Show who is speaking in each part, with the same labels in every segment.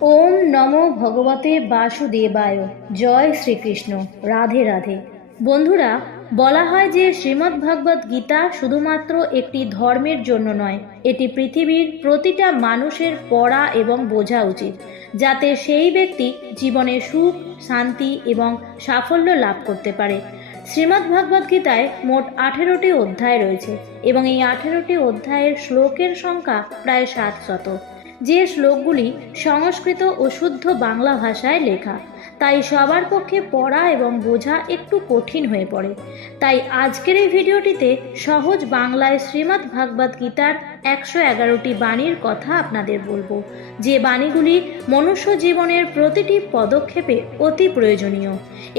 Speaker 1: ওম নমো ভগবতে বাসুদেবায়। জয় শ্রীকৃষ্ণ। রাধে রাধে। বন্ধুরা, বলা হয় যে শ্রীমদ্ ভাগবত গীতা শুধুমাত্র একটি ধর্মের জন্য নয়, এটি পৃথিবীর প্রতিটা মানুষের পড়া এবং বোঝা উচিত, যাতে সেই ব্যক্তি জীবনে সুখ, শান্তি এবং সাফল্য লাভ করতে পারে। শ্রীমদ্ ভাগবত গীতায় মোট আঠেরোটি অধ্যায় রয়েছে এবং এই আঠেরোটি অধ্যায়ের শ্লোকের সংখ্যা প্রায় সাতশত যে শ্লোকগুলি সংস্কৃত ও শুদ্ধ বাংলা ভাষায় লেখা। তাই সবার পক্ষে পড়া এবং বোঝা একটু কঠিন হয়ে পড়ে। তাই আজকের এই ভিডিওটিতে সহজ বাংলায় শ্রীমদ্ ভাগবত গীতার একশো এগারোটি বাণীর কথা আপনাদের বলব। যে বাণীগুলি মনুষ্য জীবনের প্রতিটি পদক্ষেপে অতি প্রয়োজনীয়।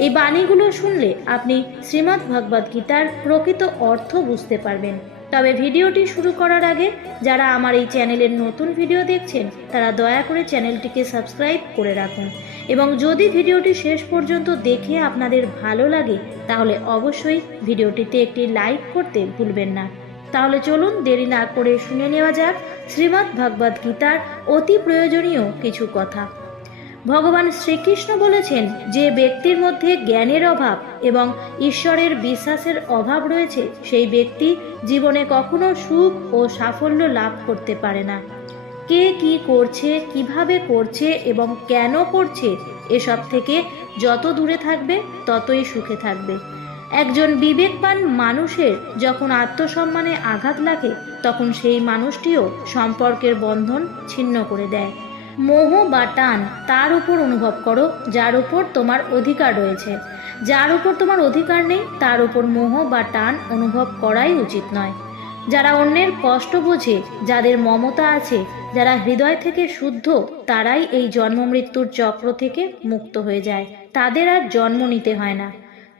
Speaker 1: এই বাণীগুলো শুনলে আপনি শ্রীমদ্ ভাগবত গীতার প্রকৃত অর্থ বুঝতে পারবেন। তবে ভিডিওটি শুরু করার আগে যারা আমার এই চ্যানেলের নতুন ভিডিও দেখছেন, তারা দয়া করে চ্যানেলটিকে সাবস্ক্রাইব করে রাখুন। এবং যদি ভিডিওটি শেষ পর্যন্ত দেখে আপনাদের ভালো লাগে, তাহলে অবশ্যই ভিডিওটিতে একটি লাইক করতে ভুলবেন না। তাহলে চলুন দেরি না করে শুনে নেওয়া যাক শ্রীমদ্ ভাগবত গীতার অতি প্রয়োজনীয় কিছু কথা। ভগবান শ্রীকৃষ্ণ বলেছেন যে ব্যক্তির মধ্যে জ্ঞানের অভাব এবং ঈশ্বরের বিশ্বাসের অভাব রয়েছে, সেই ব্যক্তি জীবনে কখনো সুখ ও সাফল্য লাভ করতে পারে না। কে কি করছে, কীভাবে করছে এবং কেন করছে, এসব থেকে যত দূরে থাকবে, ততই সুখে থাকবে। একজন বিবেকবান মানুষের যখন আত্মসম্মানে আঘাত লাগে, তখন সেই মানুষটিও সম্পর্কের বন্ধন ছিন্ন করে দেয়। মোহ বা টান তার উপর অনুভব করো, যার উপর তোমার অধিকার রয়েছে। যার উপর তোমার অধিকার নেই, তার উপর মোহ বা টান অনুভব করাই উচিত নয়। যারা অন্যের কষ্ট বোঝে, যাদের মমতা আছে, যারা হৃদয় থেকে শুদ্ধ, তারাই এই জন্ম মৃত্যুর চক্র থেকে মুক্ত হয়ে যায়। তাদের আর জন্ম নিতে হয় না।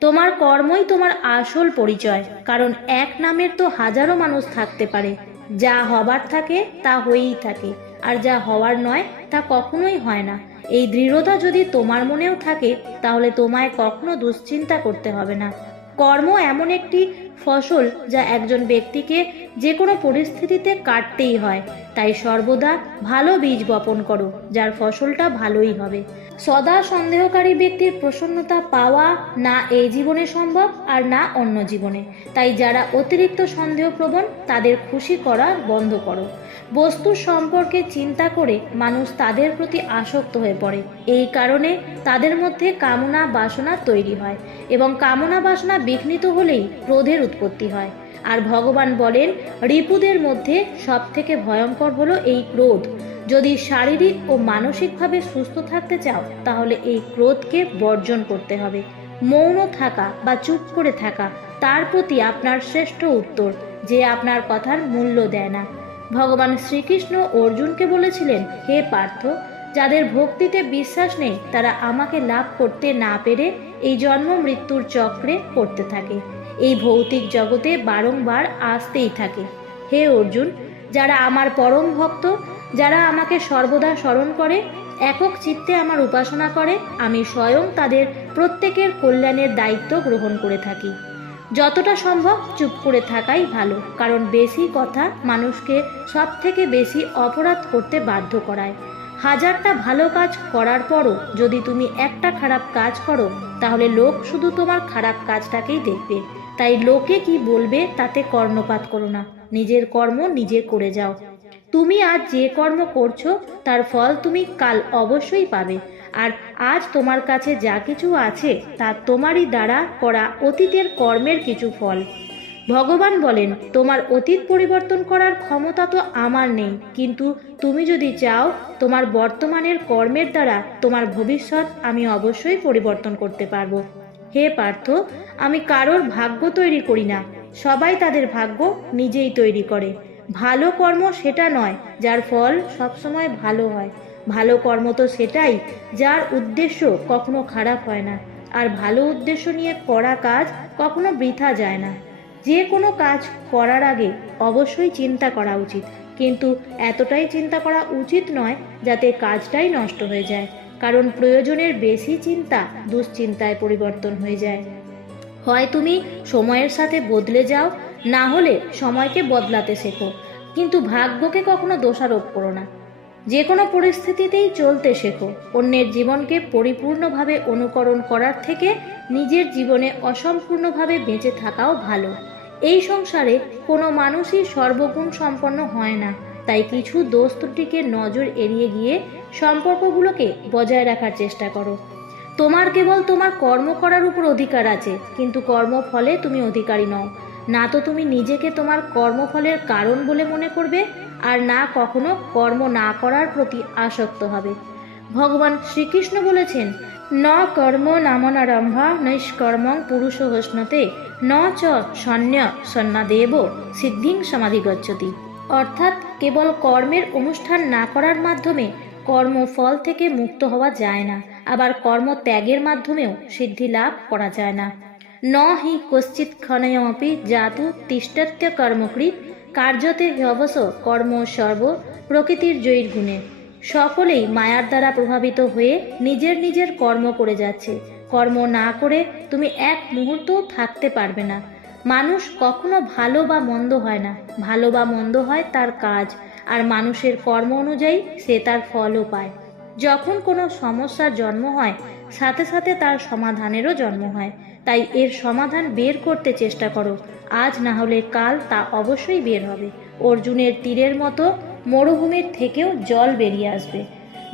Speaker 1: তোমার কর্মই তোমার আসল পরিচয়, কারণ এক নামের তো হাজারো মানুষ থাকতে পারে। যা হবার থাকে, তা হয়েই থাকে, আর যা হওয়ার নয়, তা কখনোই হয় না। এই দৃঢ়তা যদি তোমার মনেও থাকে, তাহলে তোমায় কখনো দুশ্চিন্তা করতে হবে না। কর্ম এমন একটি ফসল যা একজন ব্যক্তিকে যে কোনো পরিস্থিতিতে কাটতেই হয়। তাই সর্বদা ভালো বীজ বপন করো, যার ফসলটা ভালোই হবে। সদা সন্দেহকারী ব্যক্তির প্রসন্নতা পাওয়া না এই জীবনে সম্ভব আর না অন্য জীবনে। তাই যারা অতিরিক্ত সন্দেহপ্রবণ, তাদের খুশি করা বন্ধ করো। বস্তু সম্পর্কে চিন্তা করে মানুষ তাদের প্রতি আসক্ত হয়ে পড়ে। এই কারণে তাদের মধ্যে কামনা বাসনা তৈরি হয় এবং কামনা বাসনা বিঘ্নিত হলেই ক্রোধের উৎপত্তি হয়। আর ভগবান বলেন, রিপুদের মধ্যে সব থেকে ভয়ঙ্কর হলো এই ক্রোধ। যদি শারীরিক ও মানসিকভাবে সুস্থ থাকতে চাও, তাহলে এই ক্রোধকে বর্জন করতে হবে। মৌন থাকা বা চুপ করে থাকা, তার প্রতি আপনার শ্রেষ্ঠ উত্তর, যে আপনার কথার মূল্য দেয় না। ভগবান শ্রীকৃষ্ণ অর্জুনকে বলেছিলেন, হে পার্থ, যাদের ভক্তিতে বিশ্বাস নেই, তারা আমাকে লাভ করতে না পেরে এই জন্ম মৃত্যুর চক্রে পড়তে থাকে। এই ভৌতিক জগতে বারংবার আসতেই থাকে। হে অর্জুন, যারা আমার পরম ভক্ত, যারা আমাকে সর্বদা স্মরণ করে, একক চিত্তে আমার উপাসনা করে, আমি স্বয়ং তাদের প্রত্যেকের কল্যাণের দায়িত্ব গ্রহণ করে থাকি। যতটা সম্ভব চুপ করে থাকাই ভালো, কারণ বেশি কথা মানুষকে সব থেকে বেশি অপরাধ করতে বাধ্য করায়। হাজারটা ভালো কাজ করার পরও যদি তুমি একটা খারাপ কাজ করো, তাহলে লোক শুধু তোমার খারাপ কাজটাকেই দেখবে। তাই লোকে কি বলবে তাতে কর্ণপাত করো না, নিজের কর্ম নিজে করে যাও। তুমি আজ যে কর্ম করছ, তার ফল তুমি কাল অবশ্যই পাবে। আর আজ তোমার কাছে যা কিছু আছে, তা তোমারই দ্বারা করা অতীতের কর্মের কিছু ফল। ভগবান বলেন, তোমার অতীত পরিবর্তন করার ক্ষমতা তো আমার নেই, কিন্তু তুমি যদি চাও, তোমার বর্তমানের কর্মের দ্বারা তোমার ভবিষ্যৎ আমি অবশ্যই পরিবর্তন করতে পারব। হে পার্থ, আমি কারোর ভাগ্য তৈরি করি না, সবাই তাদের ভাগ্য নিজেই তৈরি করে। ভালো কর্ম সেটা নয়, যার ফল সবসময় ভালো হয়। ভালো কর্ম তো সেটাই, যার উদ্দেশ্য কখনো খারাপ হয় না। আর ভালো উদ্দেশ্য নিয়ে করা কাজ কখনো বৃথা যায় না। যে কোনো কাজ করার আগে অবশ্যই চিন্তা করা উচিত। কিন্তু এতটাই চিন্তা করা উচিত নয় যাতে কাজটাই নষ্ট হয়ে যায়। কারণ প্রয়োজনের বেশি চিন্তা দুশ্চিন্তায় পরিবর্তন হয়ে যায়। হয় তুমি সময়ের সাথে বদলে যাও, না হলে সময়কে বদলাতে শেখো। কিন্তু ভাগ্যকে কখনো দোষারোপ করো না। যে কোনো পরিস্থিতিতেই চলতে শেখো। অন্যের জীবনকে পরিপূর্ণভাবে অনুকরণ করার থেকে নিজের জীবনে অসম্পূর্ণভাবে বেঁচে থাকাও ভালো। এই সংসারে কোনো মানুষই সর্বগুণ সম্পন্ন হয় না, তাই কিছু দোষ ত্রুটিকে নজর এড়িয়ে গিয়ে সম্পর্কগুলোকে বজায় রাখার চেষ্টা করো। তোমার কেবল তোমার কর্ম করার উপর অধিকার আছে, কিন্তু কর্মফলে তুমি অধিকারী নও। না তো তুমি নিজেকে তোমার কর্মফলের কারণ বলে মনে করবে আর না কখনো কর্ম না করার প্রতি আসক্ত হবে। ভগবান শ্রীকৃষ্ণ বলেছেন, ন কর্ম নামনারম্ভা নৈষ্কর্মং পুরুষ হোষ্ণতে, ন চ সন্ন্য সন্নাদেব সিদ্ধিং সমাধি গচ্ছতি অর্থাৎ কেবল কর্মের অনুষ্ঠান না করার মাধ্যমে কর্মফল থেকে মুক্ত হওয়া যায় না, আবার কর্ম ত্যাগের মাধ্যমেও সিদ্ধি লাভ করা যায় না। ন হি কশ্চিৎ ক্ষণয়মপি জাতু তিষ্ঠত্য কর্মকৃত কার্যতে হ্যবস কর্ম সর্ব প্রকৃতির জয়ীর গুণে। সকলেই মায়ার দ্বারা প্রভাবিত হয়ে নিজের নিজের কর্ম করে যাচ্ছে। কর্ম না করে তুমি এক মুহূর্তও থাকতে পারবে না। মানুষ কখনো ভালো বা মন্দ হয় না। ভালো বা মন্দ হয় তার কাজ, আর মানুষের কর্ম অনুযায়ী সে তার ফলও পায়। যখন কোনো সমস্যার জন্ম হয়, সাথে সাথে তার সমাধানেরও জন্ম হয়। তাই এর সমাধান বের করতে চেষ্টা করো। আজ না হলে কাল তা অবশ্যই বের হবে। অর্জুনের তীরের মতো মরুভূমির থেকেও জল বেরিয়ে আসবে।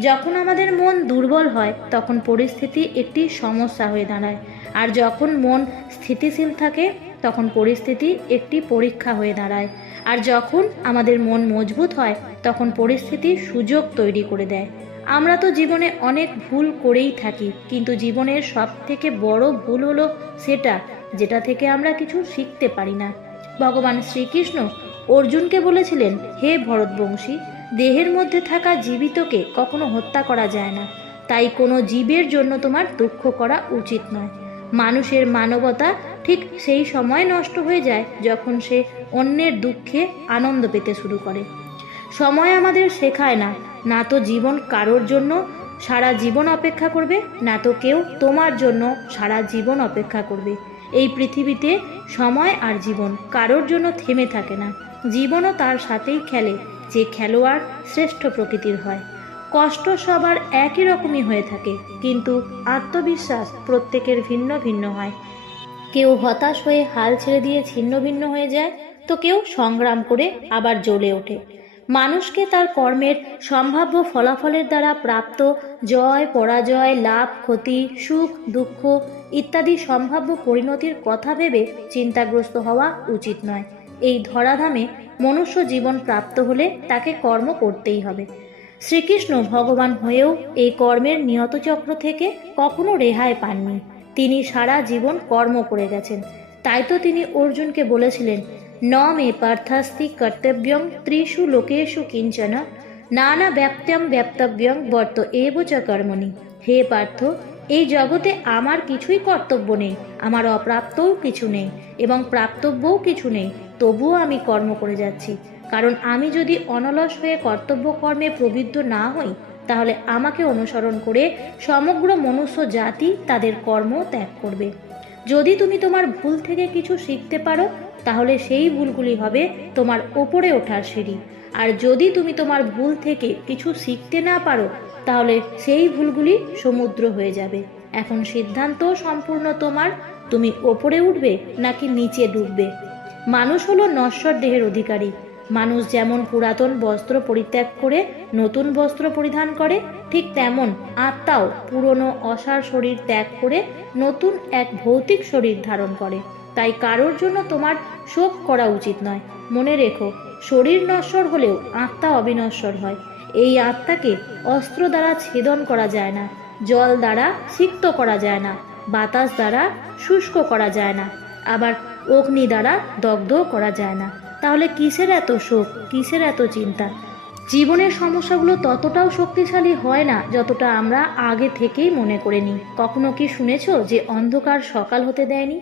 Speaker 1: যখন আমাদের মন দুর্বল হয়, তখন পরিস্থিতি একটি সমস্যা হয়ে দাঁড়ায়। আর যখন মন স্থিতিশীল থাকে, তখন পরিস্থিতি একটি পরীক্ষা হয়ে দাঁড়ায়। আর যখন আমাদের মন মজবুত হয়, তখন পরিস্থিতি সুযোগ তৈরি করে দেয়। আমরা তো জীবনে অনেক ভুল করেই থাকি, কিন্তু জীবনের সব থেকে বড় ভুল হলো সেটা, যেটা থেকে আমরা কিছু শিখতে পারি না। ভগবান শ্রীকৃষ্ণ অর্জুনকে বলেছিলেন, হে ভরতবংশী, দেহের মধ্যে থাকা জীবিতকে কখনো হত্যা করা যায় না। তাই কোনো জীবের জন্য তোমার দুঃখ করা উচিত নয়। মানুষের মানবতা ঠিক সেই সময় নষ্ট হয়ে যায়, যখন সে অন্যের দুঃখে আনন্দ পেতে শুরু করে। সময় আমাদের শেখায় না। না তো জীবন কারোর জন্য, সারা জীবন অপেক্ষা করবে, না তো কেউ তোমার জন্য সারা জীবন অপেক্ষা করবে। এই পৃথিবীতে সময় আর জীবন কারোর জন্য থেমে থাকে না। জীবনও তার সাথেই খেলে, যে খেলোয়াড় শ্রেষ্ঠ প্রকৃতির হয়। কষ্ট সবার একই রকমই হয়ে থাকে, কিন্তু আত্মবিশ্বাস প্রত্যেকের ভিন্ন ভিন্ন হয়। কেউ হতাশ হয়ে হাল ছেড়ে দিয়ে ছিন্ন ভিন্ন হয়ে যায়, তো কেউ সংগ্রাম করে আবার জ্বলে ওঠে। মানুষকে তার কর্মের সম্ভাব্য ফলাফলের দ্বারা প্রাপ্ত জয়, পরাজয়, লাভ, ক্ষতি, সুখ, দুঃখ ইত্যাদি সম্ভাব্য পরিণতির কথা ভেবে চিন্তাগ্রস্ত হওয়া উচিত নয়। এই ধরাধামে মনুষ্য জীবন প্রাপ্ত হলে তাকে কর্ম করতেই হবে। শ্রীকৃষ্ণ ভগবান হয়েও এই কর্মের নিয়ত চক্র থেকে কখনো রেহাই পাননি। তিনি সারা জীবন কর্ম করে গেছেন। তাই তো তিনি অর্জুনকে বলেছিলেন ন মে পার্থাস্তি কর্তব্যং ত্রিষু লোকেষু কিঞ্চন নানা ব্যাপ্ত্যম ব্যাপ্তব্যং বর্ত এব চ কর্মণি হে পার্থ এই জগতে আমার কিছুই কর্তব্য নেই, আমার অপ্রাপ্তও কিছু নেই এবং প্রাপ্তব্যও কিছু নেই, তবুও আমি কর্ম করে যাচ্ছি। কারণ আমি যদি অনলস হয়ে কর্তব্য কর্মে প্রবৃদ্ধ না হই, তাহলে আমাকে অনুসরণ করে সমগ্র মনুষ্য জাতি তাদের কর্ম ত্যাগ করবে। যদি তুমি তোমার ভুল থেকে কিছু শিখতে পারো তাহলে সেই ভুলগুলি হবে তোমার ওপরে ওঠার সিঁড়ি। আর যদি তুমি তোমার ভুল থেকে কিছু শিখতে না পারো, তাহলে সেই ভুলগুলি সমুদ্র হয়ে যাবে। এখন সিদ্ধান্ত সম্পূর্ণ তোমার। তুমি ওপরে উঠবে নাকি নিচে ডুববে? মানুষ হলো নশ্বর দেহের অধিকারী। মানুষ যেমন পুরাতন বস্ত্র পরিত্যাগ করে, নতুন বস্ত্র পরিধান করে, ঠিক তেমন আত্মাও পুরনো অসার শরীর ত্যাগ করে, নতুন এক ভৌতিক শরীর ধারণ করে। তাই কারোর জন্য তোমার শোক করা উচিত নয়। মনে রেখো, শরীর নশ্বর হলেও আত্মা অবিনশ্বর হয়। এই আত্মাকে অস্ত্র দ্বারা ছেদন করা যায় না, জল দ্বারা সিক্ত করা যায় না, বাতাস দ্বারা শুষ্ক করা যায় না, আবার অগ্নি দ্বারা দগ্ধ করা যায় না। তাহলে কিসের এত শোক, কিসের এত চিন্তা? জীবনের সমস্যাগুলো ততটাও শক্তিশালী হয় না যতটা আমরা আগে থেকেই মনে করে নিই। কখনো কি শুনেছ যে অন্ধকার সকাল হতে দেয়নি?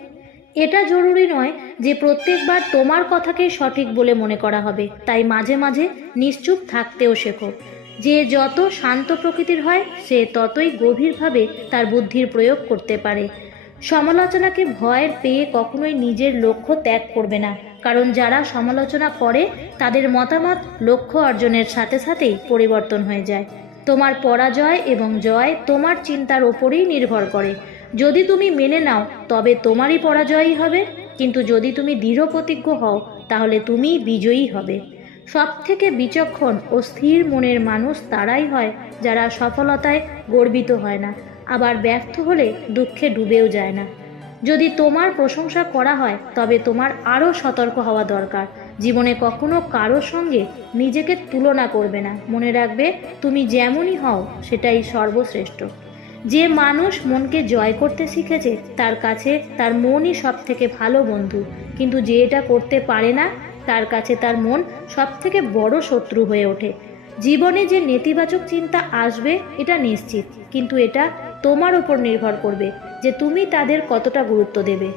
Speaker 1: এটা জরুরি নয় যে প্রত্যেকবার তোমার কথাকে সঠিক বলে মনে করা হবে। তাই মাঝে মাঝে নিশ্চুপ থাকতেও শেখো। যে যত শান্ত প্রকৃতির হয়, সে ততই গভীরভাবে তার বুদ্ধির প্রয়োগ করতে পারে। সমালোচনাকে ভয়ের পেয়ে কখনোই নিজের লক্ষ্য ত্যাগ করবে না। কারণ যারা সমালোচনা করে, তাদের মতামত লক্ষ্য অর্জনের সাথে সাথেই পরিবর্তন হয়ে যায়। তোমার পরাজয় এবং জয় তোমার চিন্তার ওপরেই নির্ভর করে। যদি তুমি মেনে নাও, তবে তোমারই পরাজয়ই হবে। কিন্তু যদি তুমি দৃঢ় প্রতিজ্ঞ হও, তাহলে তুমি বিজয়ী হবে। সব থেকে বিচক্ষণ ও স্থির মনের মানুষ তারাই হয়, যারা সফলতায় গর্বিত হয় না, আবার ব্যর্থ হলে দুঃখে ডুবেও যায় না। যদি তোমার প্রশংসা করা হয়, তবে তোমার আরও সতর্ক হওয়া দরকার। জীবনে কখনো কারোর সঙ্গে নিজেকে তুলনা করবে না। মনে রাখবে, তুমি যেমনই হও, সেটাই সর্বশ্রেষ্ঠ। যে মানুষ মনকে জয় করতে শিখেছে, তার কাছে তার মনই সব থেকে ভালো বন্ধু। কিন্তু যে এটা করতে পারে না, তার কাছে তার মন সব থেকে বড় শত্রু হয়ে ওঠে। জীবনে যে নেতিবাচক চিন্তা আসবে, এটা নিশ্চিত। কিন্তু এটা তোমার উপর নির্ভর করবে যে তুমি তাদের কতটা গুরুত্ব দেবে।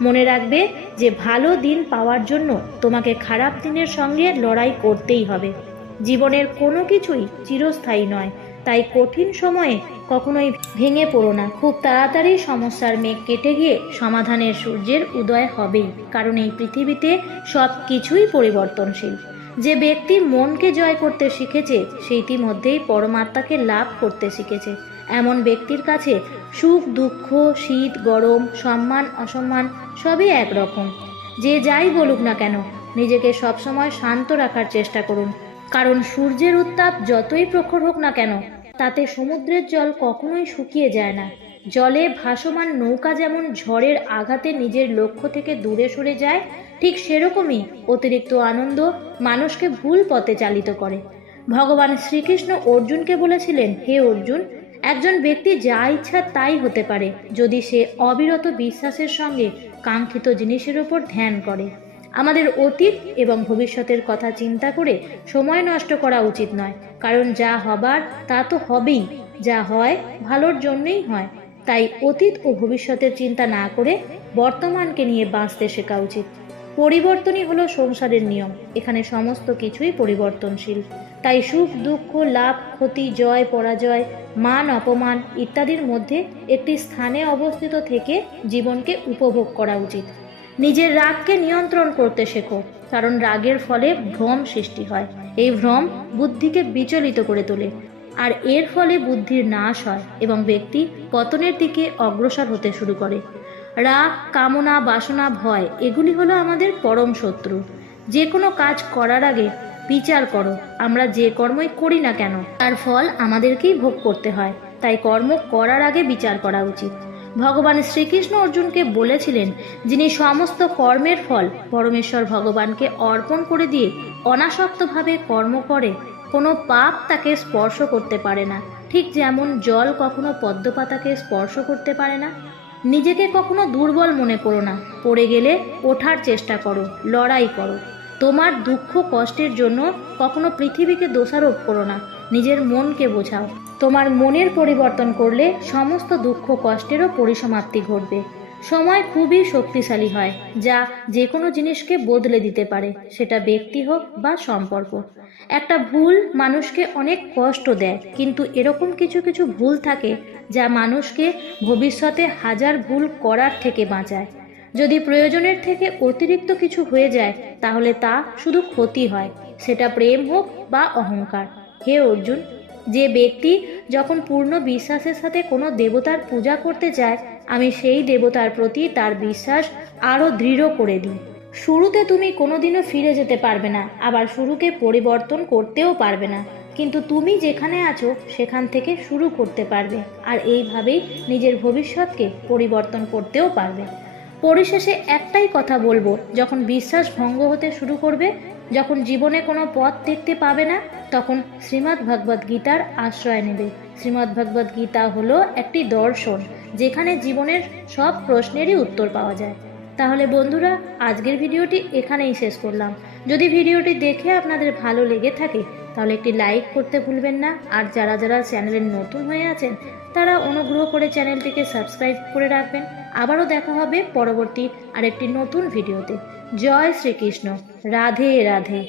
Speaker 1: মনে রাখবে যে ভালো দিন পাওয়ার জন্য তোমাকে খারাপ দিনের সঙ্গে লড়াই করতেই হবে। জীবনের কোনো কিছুই চিরস্থায়ী নয়। তাই কঠিন সময়ে কখনোই ভেঙে পড়ো না। খুব তাড়াতাড়ি সমস্যার মেঘ কেটে গিয়ে সমাধানের সূর্যের উদয় হবেই, কারণ এই পৃথিবীতে সব কিছুই পরিবর্তনশীল। যে ব্যক্তি মনকে জয় করতে শিখেছে সে ইতিমধ্যেই পরমাত্মাকে লাভ করতে শিখেছে। এমন ব্যক্তির কাছে সুখ, দুঃখ, শীত, গরম, সম্মান, অসম্মান সবই একরকম। যে যাই বলুক না কেন, নিজেকে সবসময় শান্ত রাখার চেষ্টা করুন। কারণ সূর্যের উত্তাপ যতই প্রখর হোক না কেন, তাতে সমুদ্রের জল কখনোই শুকিয়ে যায় না। জলে ভাসমান নৌকা যেমন ঝড়ের আঘাতে নিজের লক্ষ্য থেকে দূরে সরে যায়, ঠিক সেরকমই অতিরিক্ত আনন্দ মানুষকে ভুল পথে চালিত করে। ভগবান শ্রীকৃষ্ণ অর্জুনকে বলেছিলেন, হে অর্জুন, একজন ব্যক্তি যা ইচ্ছা তাই হতে পারে, যদি সে অবিরত বিশ্বাসের সঙ্গে কাঙ্ক্ষিত জিনিসের উপর ধ্যান করে। আমাদের অতীত এবং ভবিষ্যতের কথা চিন্তা করে সময় নষ্ট করা উচিত নয়, কারণ যা হবার তা তো হবেই, যা হয় ভালোর জন্যই হয়। তাই অতীত ও ভবিষ্যতের চিন্তা না করে বর্তমানকে নিয়ে বাঁচতে শেখা উচিত। পরিবর্তনই হলো সংসারের নিয়ম, এখানে সমস্ত কিছুই পরিবর্তনশীল। তাই সুখ, দুঃখ, লাভ, ক্ষতি, জয়, পরাজয়, মান, অপমান ইত্যাদির মধ্যে একটি স্থানে অবস্থিত থেকে জীবনকে উপভোগ করা উচিত। নিজের রাগকে নিয়ন্ত্রণ করতে শেখো, কারণ রাগের ফলে ভ্রম সৃষ্টি হয়। এই ভ্রম বুদ্ধিকে বিচলিত করে তোলে, আর এর ফলে বুদ্ধির নাশ হয় এবং ব্যক্তি পতনের দিকে অগ্রসর হতে শুরু করে। রাগ, কামনা, বাসনা, ভয়, এগুলি হলো আমাদের পরম শত্রু। যে কোনো কাজ করার আগে বিচার করো, আমরা যে কর্মই করি না কেন, তার ফল আমাদেরকেই ভোগ করতে হয়। তাই কর্ম করার আগে বিচার করা উচিত। ভগবান শ্রীকৃষ্ণ অর্জুনকে বলেছিলেন, যিনি সমস্ত কর্মের ফল, পরমেশ্বর ভগবানকে অর্পণ করে দিয়ে অনাসক্তভাবে কর্ম করে, কোনো পাপ তাকে স্পর্শ করতে পারে না। ঠিক যেমন জল কখনো পদ্মপাতাকে স্পর্শ করতে পারে না। নিজেকে কখনো দুর্বল মনে করো না। পড়ে গেলে ওঠার চেষ্টা করো, লড়াই করো। তোমার দুঃখ কষ্টের জন্য কখনো পৃথিবীকে দোষারোপ করো না। নিজের মনকে বোঝাও। তোমার মনের পরিবর্তন করলে সমস্ত দুঃখ, কষ্টেরও পরিসমাপ্তি ঘটবে। সময় খুবই শক্তিশালী হয়, যা যে কোনো জিনিসকে বদলে দিতে পারে, সেটা ব্যক্তি হোক বা সম্পর্ক। একটা ভুল মানুষকে অনেক কষ্ট দেয়, কিন্তু এরকম কিছু কিছু ভুল থাকে, যা মানুষকে ভবিষ্যতে হাজার ভুল করার থেকে বাঁচায়। যদি প্রয়োজনের থেকে অতিরিক্ত কিছু হয়ে যায়, তাহলে তা শুধু ক্ষতি হয়, সেটা প্রেম হোক বা অহংকার। হে অর্জুন যে ব্যক্তি যখন পূর্ণ বিশ্বাসের সাথে কোনো দেবতার পূজা করতে যায়, আমি সেই দেবতার প্রতি তার বিশ্বাস আরও দৃঢ় করে দিই। শুরুতে তুমি কোনোদিনও ফিরে যেতে পারবে না, আবার শুরুকে পরিবর্তন করতেও পারবে না। কিন্তু তুমি যেখানে আছো, সেখান থেকে শুরু করতে পারবে, আর এইভাবেই নিজের ভবিষ্যৎকে পরিবর্তন করতেও পারবে। পরিশেষে একটাই কথা বলব, যখন বিশ্বাস ভঙ্গ হতে শুরু করবে যখন জীবনে কোনো পথ দেখতে পাবে না, তখন শ্রীমদ্ ভগবদ গীতার আশ্রয় নেবে। শ্রীমদ্ ভগবদ গীতা হলো একটি দর্শন, যেখানে জীবনের সব প্রশ্নেরই উত্তর পাওয়া যায়। তাহলে বন্ধুরা, আজকের ভিডিওটি এখানেই শেষ করলাম। যদি ভিডিওটি দেখে আপনাদের ভালো লেগে থাকে, তাহলে একটি লাইক করতে ভুলবেন না। আর যারা যারা চ্যানেলে নতুন হয়ে আছেন, তারা অনুগ্রহ করে চ্যানেলটিকে সাবস্ক্রাইব করে রাখবেন। আবারও দেখা হবে পরবর্তী আরেকটি নতুন ভিডিওতে। জয় শ্রীকৃষ্ণ। রাধে রাধে